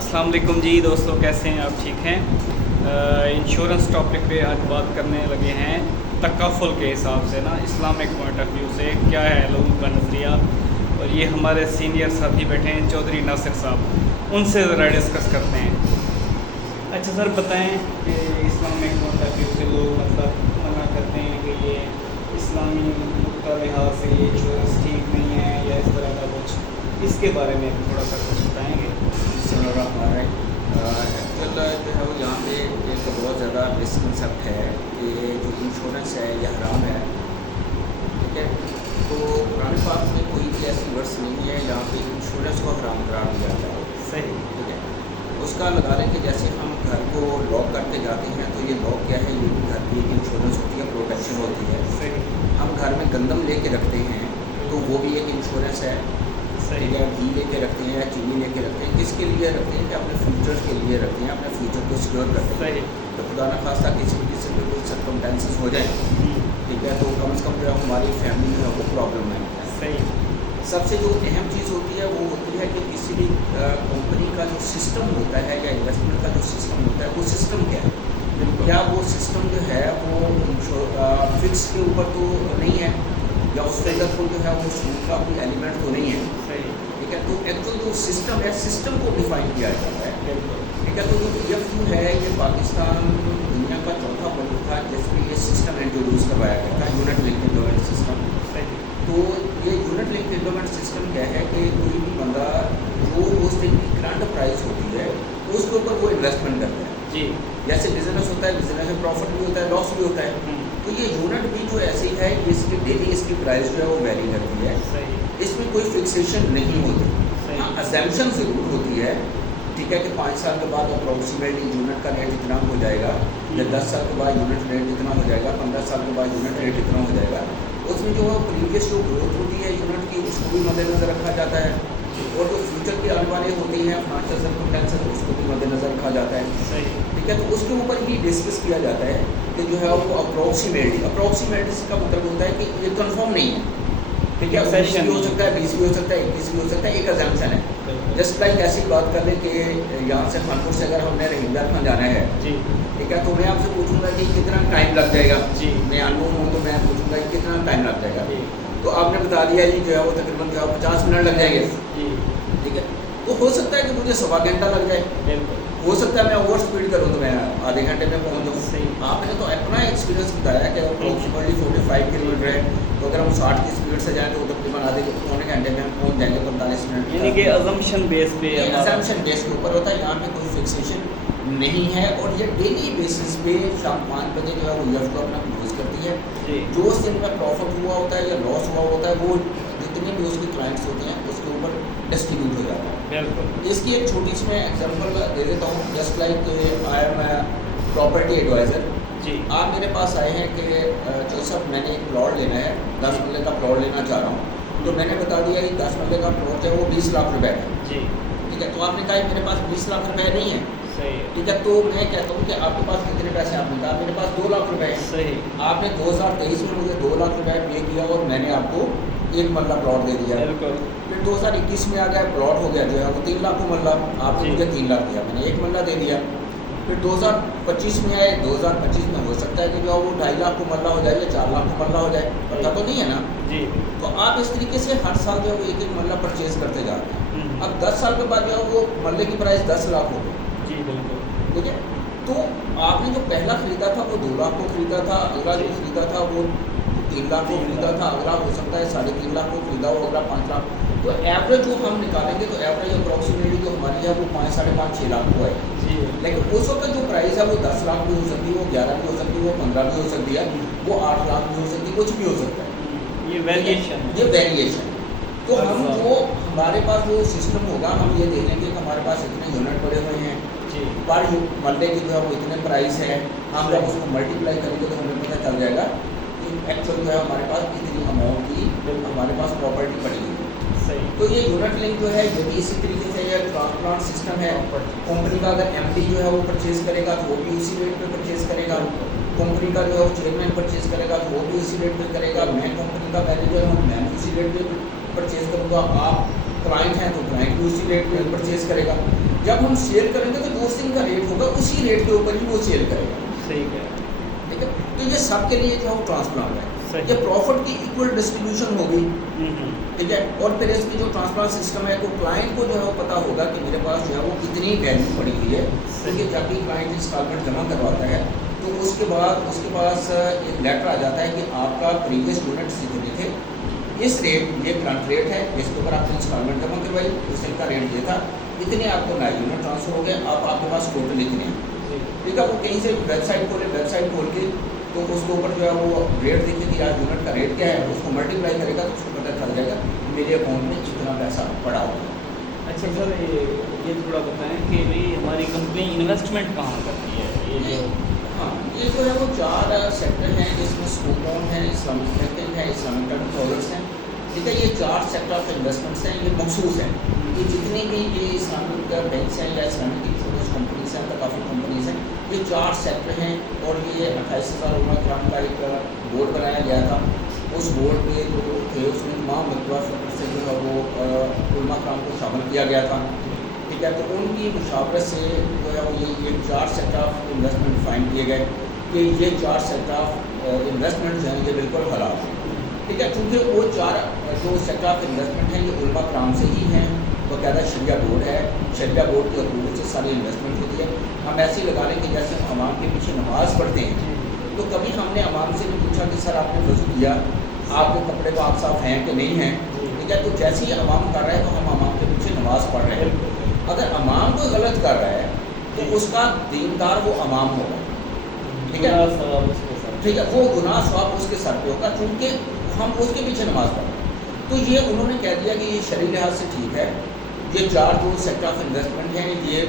अस्सलाम वालेकुम जी दोस्तों, कैसे हैं आप? ठीक हैं। इंश्योरेंस टॉपिक पे आज बात करने लगे हैं तकफ़ुल के हिसाब से ना, इस्लामिक पॉइंट ऑफ व्यू से क्या है लोगों का नज़रिया। और ये हमारे सीनियर साथी बैठे हैं चौधरी नासिर साहब, उनसे ज़रा डिस्कस करते हैं। अच्छा सर, बताएं कि इस्लामिक पॉइंट ऑफ व्यू से लोग मतलब मना करते हैं कि ये इस्लामी नुक्ता लिहाज से ये इंश्योरेंस ठीक नहीं है या इस तरह का कुछ, इसके बारे में थोड़ा सा कुछ बताएँगे? एक्चुअल जो है वो यहाँ पे एक बहुत ज़्यादा मिसकंसेप्ट है कि जो इंश्योरेंस है यह हराम है। ठीक है, तो कुरान पाक में कोई भी ऐसी वर्ड्स नहीं है जहाँ पे इंश्योरेंस को हराम करार दिया जाए। सही। ठीक है, उसका लगा लें कि जैसे हम घर को लॉक करके जाते हैं तो ये लॉक क्या है, ये भी घर की एक इंश्योरेंस होती है, प्रोटेक्शन होती है। सही। हम घर में गंदम लेके रखते हैं तो वो भी एक इंश्योरेंस है। सही। या घी लेके रखते हैं या चीनी लेके रखते हैं, किसके लिए रखते हैं कि अपने फ्यूचर के लिए रखते हैं, अपने फ्यूचर को सिक्योर करते हैं। सही। तो खुदा न खास्ता किसी किसी पे कोई सर्कमस्टेंसेस हो जाए, ठीक है, तो कम से कम जो है हमारी फैमिली जो है वो प्रॉब्लम है। सही। सबसे जो अहम चीज़ होती है वो होती है कि किसी भी कंपनी का जो सिस्टम होता है या इन्वेस्टमेंट का जो सिस्टम होता है वो सिस्टम क्या है। क्या वो सिस्टम जो है वो फिक्स के ऊपर तो नहीं है, या उसके अंदर कोई जो है वो सूद का कोई एलिमेंट तो नहीं है। सही। ठीक है, तो एक्चुअल जो सिस्टम है, सिस्टम को डिफाइन किया जाता है। ठीक है, तो जो PFU है ये पाकिस्तान दुनिया का चौथा मुल्क था जिसमें ये सिस्टम इंट्रोड्यूस करवाया गया था, यूनिट लिंक एंडोमेंट सिस्टम। तो ये यूनिट लिंक एंडोमेंट सिस्टम क्या है कि कोई भी बंदा जो उस दिन की ग्रांट प्राइस होती है उसके ऊपर वो इन्वेस्टमेंट करता है जी। जैसे बिजनेस होता है, बिजनेस में प्रॉफिट भी होता है, लॉस भी होता है। तो ये यूनिट भी जो ऐसी है इसकी डेली इसकी प्राइस जो है वो वेरी करती है। सही। इसमें कोई फिक्सेशन नहीं होती। सही। हाँ, अजम्पशन ज़रूर होती है। ठीक है कि 5 साल के बाद अप्रोक्सीमेटली यूनिट का रेट इतना हो जाएगा, या 10 साल के बाद यूनिट रेट इतना हो जाएगा, 15 साल के बाद यूनिट रेट इतना हो जाएगा। उसमें जो प्रीवियस जो ग्रोथ होती है यूनिट की उसको भी मद्देनज़र रखा जाता है, और जो फ्यूचर के आने वाले होते हैं फाइनेंशियल सर्कमस्टेंसेस उसको भी मद्देनज़र रखा जाता है। सही। ठीक है, तो उसके ऊपर ही डिस्कस किया जाता है कि जो है वो अप्रोक्सीमेटली का मतलब होता है कि ये कंफर्म नहीं है। ठीक है, 19 भी हो सकता है, 20 भी हो सकता है, 21 भी हो सकता है, एक अजम्पशन है। जस्ट लाइक ऐसी बात कर लें कि यहाँ से खानपुर से अगर हमने रहीमगढ़ खान जाना है, जी। ठीक है, तो मैं आपसे पूछूंगा कि कितना टाइम लग जाएगा। जी। मैं अननोन हूँ तो मैं पूछूंगा कि कितना टाइम लग जाएगा। जी। तो आपने बता दिया जी जो है वो तकरीबन जो है 50 मिनट लग जाएंगे। जी। ठीक है, तो हो सकता है कि मुझे सवा घंटा लग जाए, बिल्कुल। हो सकता है मैं ओवर स्पीड करूँ तो मैं आधे घंटे में पहुँच जाऊँ। सही। आपने तो अपना एक्सपीरियंस बताया कि अप्रोक्सीमेटली 45 किलोमीटर है, तो अगर हम 60 की स्पीड से जाएँ तो तकरीबन आधे पौने घंटे में हम पहुँच जाएंगे, 45 मिनट। यानी कि अजम्पशन बेस पे अजम्पशन बेस के ऊपर होता है, यहाँ पे कोई फिक्सेशन नहीं है। और ये डेली बेसिस पे शाम 5 बजे जो है वो EF को अपना क्लोज करती है। जी। जो उस दिन में प्रॉफिट हुआ होता है या लॉस हुआ होता है वो जितने भी उसके क्लाइंट्स होते हैं उसके ऊपर डिस्ट्रीब्यूट हो जाता है। बिल्कुल। इसकी एक छोटी सी मैं एग्जांपल दे देता हूँ। Just like I am property advisor. जी। आप मेरे पास आए हैं कि जो सब मैंने एक प्लॉट लेना है, 10 मरले का प्लॉट लेना चाह रहा हूँ, तो मैंने बता दिया कि 10 मरले का प्लॉट है वो 20 लाख रुपए का। जी। ठीक है, तो आपने कहा मेरे पास 20 लाख रुपए नहीं है। सही। ठीक है, तो मैं कहता हूँ कि आपके पास कितने पैसे? आपने कहा मेरे पास 2 लाख रुपए हैं। सही। आपने 2023 में मुझे 2 लाख रुपए पे किया और मैंने आपको 1 मरला प्लॉट दे दिया। बिल्कुल। फिर 2021 में आ गया, प्लॉट हो गया जो है वो 3 लाख को मरला, आपने जी। मुझे 3 लाख दिया, मैंने 1 मरला दे दिया। फिर 2025 में आए, 2025 में हो सकता है कि जो वो 2.5 लाख को मरला हो जाए या 4 लाख को मरला हो जाए, पता तो नहीं है ना। जी। तो आप इस तरीके से हर साल जो है वो एक एक मरला परचेज करते जा रहे हैं। अब 10 साल के बाद जो है वो मरले की प्राइस 10 लाख हो गई। जी। बिल्कुल। ठीक है, तो आपने जो पहला खरीदा था वो 2 लाख को खरीदा था, अगला जो खरीदा था वो 3 लाख को खरीदा था, अगला हो सकता है 3.5 लाख को खरीदा हो, अगला 5 लाख। तो एवरेज जो हम निकालेंगे तो एवरेज अप्रोक्सीमेटली जो हमारी है वो 5, 5.5, 6 लाख को है। जी। लेकिन उस वक्त जो प्राइस है वो 10 लाख भी हो सकती है, वो 11 भी हो सकती है, वो 15 भी हो सकती है, वो 8 लाख भी हो सकती है, कुछ भी हो सकता है। ये वेरिएशन है। ये वेरिएशन। तो हम जो हमारे पास जो सिस्टम होगा हम ये देखेंगे कि हमारे पास इतने यूनिट पड़े हुए हैं, जी। पर मरले की जो है वो इतने प्राइस है, हम जब उसको मल्टीप्लाई करेंगे तो हमें पता चल जाएगा कि एक्चुअल जो है हमारे पास इतनी अमाउंट की हमारे पास प्रॉपर्टी पड़ी हुई है। सही। तो ये यूनिट लिंक जो है ये भी इसी तरीके से ये ट्रांसप्लांट सिस्टम है। कंपनी का अगर MD जो है वो परचेज करेगा तो वो भी उसी रेट पे परचेज करेगा। कंपनी का जो है वो चेयरमैन परचेज करेगा तो वो भी उसी रेट पे करेगा। मैं कंपनी का मैनेजर हूँ, मैं भी उसी रेट पे परचेज करूँगा। आप क्लाइंट हैं तो क्लाइंट भी उसी रेट पे परचेज करेगा। जब हम सेल करेंगे तो जो उस दिन का रेट होगा उसी रेट के ऊपर ही वो सेल करेगा। सही है। ठीक है, तो ये सबके लिए जो है वो ट्रांसप्लांट है, सही। ये प्रॉफिट की इक्वल डिस्ट्रीब्यूशन होगी। हम्म। ठीक है, और फिर इसमें जो ट्रांसप्लांट सिस्टम है तो क्लाइंट को जो है वो पता होगा कि मेरे पास जो है वो कितनी वैल्यू पड़ी हुई है। क्योंकि जब भी क्लाइंट इंस्टॉलमेंट जमा करवाता है तो उसके बाद उसके पास एक लेटर आ जाता है कि आपका प्रीवियस यूनिट जितने थे, इस रेट, ये करंट रेट है जिसके ऊपर आपने इंस्टॉलमेंट जमा करवाई, उस दिन का रेट ये था, इतने आपको नए यूनिट ट्रांसफर हो गए, अब आपके पास टोटल इतने हैं। ठीक है, वो कहीं से वेबसाइट खोले, वेबसाइट खोल के तो उसके ऊपर जो है वो रेट देखे कि यार यूनिट का रेट क्या है, उसको मल्टीप्लाई करेगा तो उसको पता चल जाएगा मेरे अकाउंट में इतना पैसा पड़ा हुआ है। अच्छा सर, ये थोड़ा बताएं कि भाई हमारी कंपनी इन्वेस्टमेंट कहाँ करती है? ये जो हाँ, ये जो है वो 4 सेक्टर हैं जिसमें स्कूलोन है, इस्लामिक बैंकिंग है, इस्लामिक कंट्रोलर्स हैं। ठीक है, ये 4 सेक्टर ऑफ इन्वेस्टमेंट्स हैं, ये मखसूस हैं। ये जितनी भी ये इस्लामिक बैंक्स हैं या इस्लामिक इंश्योरेंस कंपनीज हैं, काफ़ी कंपनीज हैं, ये 4 सेक्टर हैं। और ये 28,000 उलमा किराम का एक बोर्ड बनाया गया था। उस बोर्ड पे जो थे उसमें तमाम मतबूआ से जो है वो उलमा किराम को शामिल किया गया था। ठीक है, तो उनकी मुशावरत से जो है वो ये 4 सेक्टर ऑफ इन्वेस्टमेंट फाइंड किए गए कि ये 4 सेक्टर ऑफ इन्वेस्टमेंट जो हैं ये बिल्कुल हलाल हैं। ठीक है, क्योंकि वो 4 जो सेक्टर ऑफ इन्वेस्टमेंट हैं ये उलमा किराम से ही हैं। बाकायदा शरिया बोर्ड है, शरिया बोर्ड के अप्रूवल से सारी इन्वेस्टमेंट होती है। हम ऐसे ही लगा लें कि जैसे हम अवाम के पीछे नमाज़ पढ़ते हैं तो कभी हमने अवाम से भी पूछा कि सर आपने वज़ू किया, आपके कपड़े तो आप साफ हैं कि नहीं हैं। ठीक है, तो जैसे ही अवाम कर रहा है तो हम अवाम के पीछे नमाज़ पढ़ रहे हैं। अगर अमाम कोई गलत कर रहा है तो उसका दीनदार वो अमाम होगा। ठीक है, ठीक है, वो गुनाह सवाब उसके सर पे होगा क्योंकि हम उसके पीछे नमाज पढ़ रहे हैं। तो ये उन्होंने कह दिया कि ये शरई लिहाज से ठीक है, ये 4 जो सेक्टर ऑफ इन्वेस्टमेंट हैं ये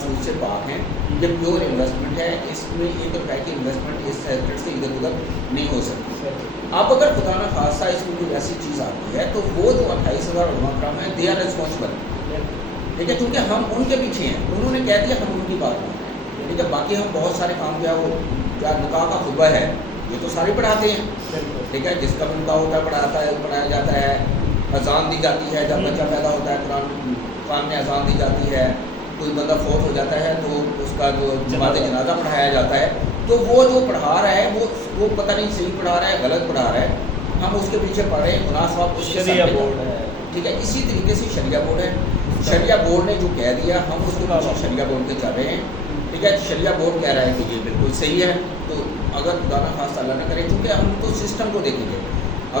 सूद से पाक हैं, ये प्योर इन्वेस्टमेंट है, इसमें 1 रुपये की इन्वेस्टमेंट इस सेक्टर से इधर उधर नहीं हो सकती। अब अगर खुदा न खासा इसमें कोई ऐसी चीज़ आती है तो वो जो 28,000 उलमा किराम हैं दे आर रिस्पॉन्सिबल। ठीक है, क्योंकि हम उनके पीछे हैं, उन्होंने कह दिया हम उनकी बात मान रहे हैं। ठीक है, बाकी हम बहुत सारे काम क्या वो क्या निकाह का खुतबा है ये तो सारे पढ़ाते हैं। ठीक है, जिसका भी निकाह होता है पढ़ाया जाता है, अजान दी जाती है, जब बच्चा पैदा होता है कुरान में अजान दी जाती है, कोई बंदा फौत हो जाता है तो उसका जो जमात जनाजा पढ़ाया जाता है। तो वो जो पढ़ा रहा है वो पता नहीं सही पढ़ा रहा है गलत पढ़ा रहा है, हम उसके पीछे पढ़ रहे हैं, गुनाह सवाब उसके शरिया बोर्ड है। ठीक है, इसी तरीके से शरिया बोर्ड है, शरिया बोर्ड ने जो कह दिया हम उसको पीछे शरिया बोर्ड के चल रहे हैं। ठीक है, शरिया बोर्ड कह रहा है कि ये बिल्कुल सही है। तो अगर खुदा न खास्ता अल्लाह न करे, क्योंकि हम तो सिस्टम को देखेंगे,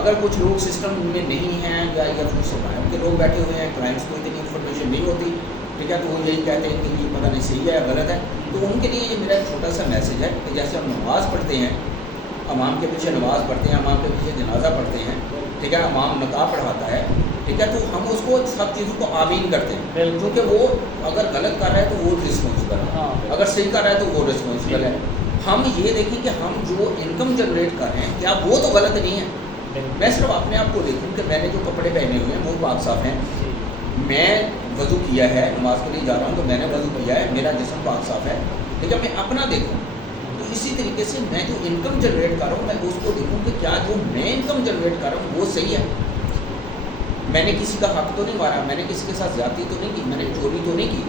अगर कुछ लोग सिस्टम में नहीं हैं या कुछ सरमाया के लोग बैठे हुए हैं, क्लाइंट्स को इतनी इन्फॉर्मेशन नहीं होती। ठीक है, तो वो यही कहते हैं कि ये पता नहीं सही है या गलत है। तो उनके लिए ये मेरा एक छोटा सा मैसेज है कि जैसे हम नमाज़ पढ़ते हैं, अमाम के पीछे नमाज़ पढ़ते हैं, अमाम के पीछे जनाजा पढ़ते हैं, ठीक है, अमाम निकाह पढ़ाता है, ठीक है, तो हम उसको सब चीज़ों को आमीन करते हैं, क्योंकि वो अगर गलत कर रहा है तो वो रिस्पॉन्सिबल है, अगर सही कर रहा है तो वो रिस्पॉन्सिबल है। हम ये देखें कि हम जो इनकम जनरेट कर रहे हैं क्या वो तो गलत नहीं है। मैं सिर्फ अपने आप को देखूँ कि मैंने जो कपड़े पहने हुए हैं वो पाक साफ हैं, मैं वज़ू किया है, नमाज के लिए जा रहा हूँ तो मैंने वज़ू किया है, मेरा जिस्म पाक साफ है। ठीक है, मैं अपना देखूँ तो इसी तरीके से मैं जो इनकम जनरेट कर रहा हूँ मैं उसको देखूँ कि क्या जो मैं इनकम जनरेट कर रहा हूँ वो सही है। मैंने किसी का हक तो नहीं मारा, मैंने किसी के साथ ज़्यादती तो नहीं की, मैंने चोरी तो नहीं की,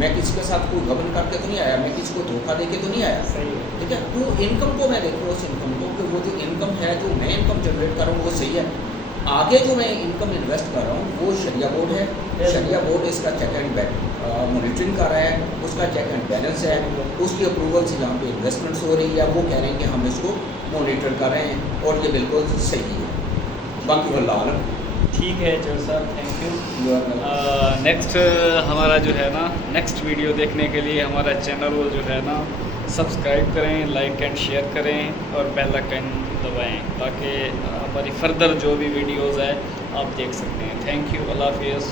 मैं किसी के साथ कोई गबन करके तो नहीं आया, मैं किसी को धोखा दे के तो नहीं आया। ठीक है, तो इनकम को मैं देखूँ उस इनकम को कि वो जो इनकम है जो मैं इनकम जनरेट कर रहा हूँ वो सही है। आगे जो मैं इनकम इन्वेस्ट कर रहा हूँ वो शरिया बोर्ड है, शरिया बोर्ड इसका चेक एंड मॉनिटरिंग कर रहा है, उसका चेक एंड बैलेंस है, उसकी अप्रूवल से जहाँ पे इन्वेस्टमेंट्स हो रही है वो कह रहे हैं कि हम इसको मॉनिटर कर रहे हैं और ये बिल्कुल सही है। बाकी वल्लाह आलम। ठीक है चौर साहब, थैंक यू। नेक्स्ट हमारा जो है ना नेक्स्ट वीडियो देखने के लिए हमारा चैनल वो जो है ना सब्सक्राइब करें, लाइक एंड शेयर करें और बेल आइकन दबाएं ताकि हमारी फर्दर जो भी वीडियोज़ है आप देख सकते हैं। थैंक यू, अल्लाह हाफिज़।